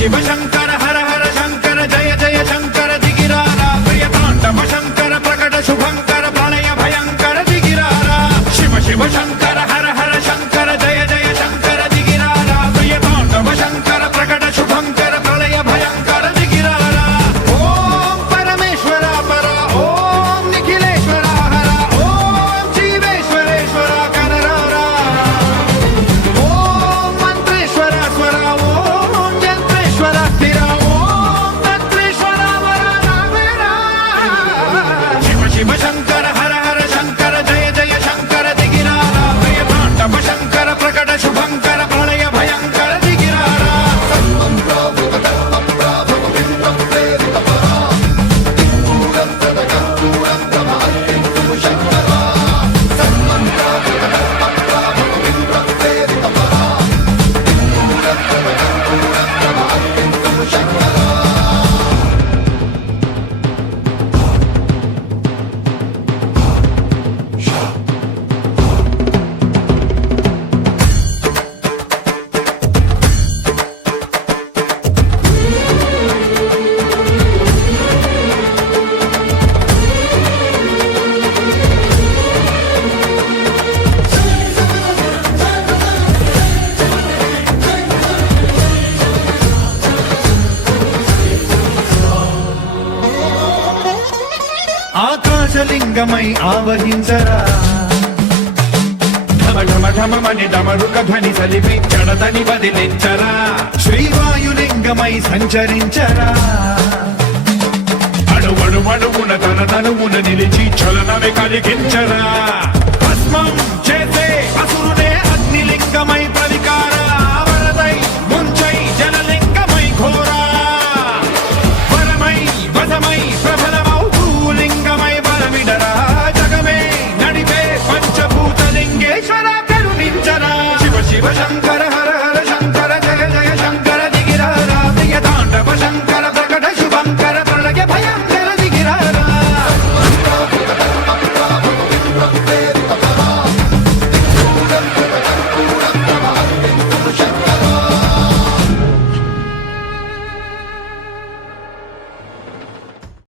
शिव शंकर हर हर शंकर जय जय शंकर दिगिरारा प्रिय तांडव शंकर प्रकट शुभंकर प्रलय भयंकर दिगिरारा शिव शिव शंकर हर हर शंकर जय जय शंकर दिगिरारा प्रिय तांडव शंकर प्रकट शुभंकर प्रलय भयंकर दिगिरारा ओम परमेश्वरा परा ओम निखिलेश्वरा हरा ओम जीवेश्वरेश्वरा कनरारा ओम मंत्रेश्वरा स्वरा ओम यंत्रेश्वरा स्थिरा ओम तंत्रेश्वरा वरा मेरा शिव शिव शंकर हर हर शंकर जय जय शंकर दिगिरारा प्रिय तांडव शंकर प्रकट शुभंकर प्रलय भयंकर दिगिरारा ఆకాశలింగమై ఆవహించరా ఢమ ఢమ ఢమమని డమరుక ధ్వని సలిపి జడదని వదిలించరా శ్రీవాయులింగమై సంచరించరా అణువణువున తన తనువున నిలిచి చలనమే కలిగించరా భస్మం చేసే అసురునే అగ్నిలింగమై ప్రవికారా వరదై ముంచై జలలింగమై ఘోరా వరమై వశమై ప్రభ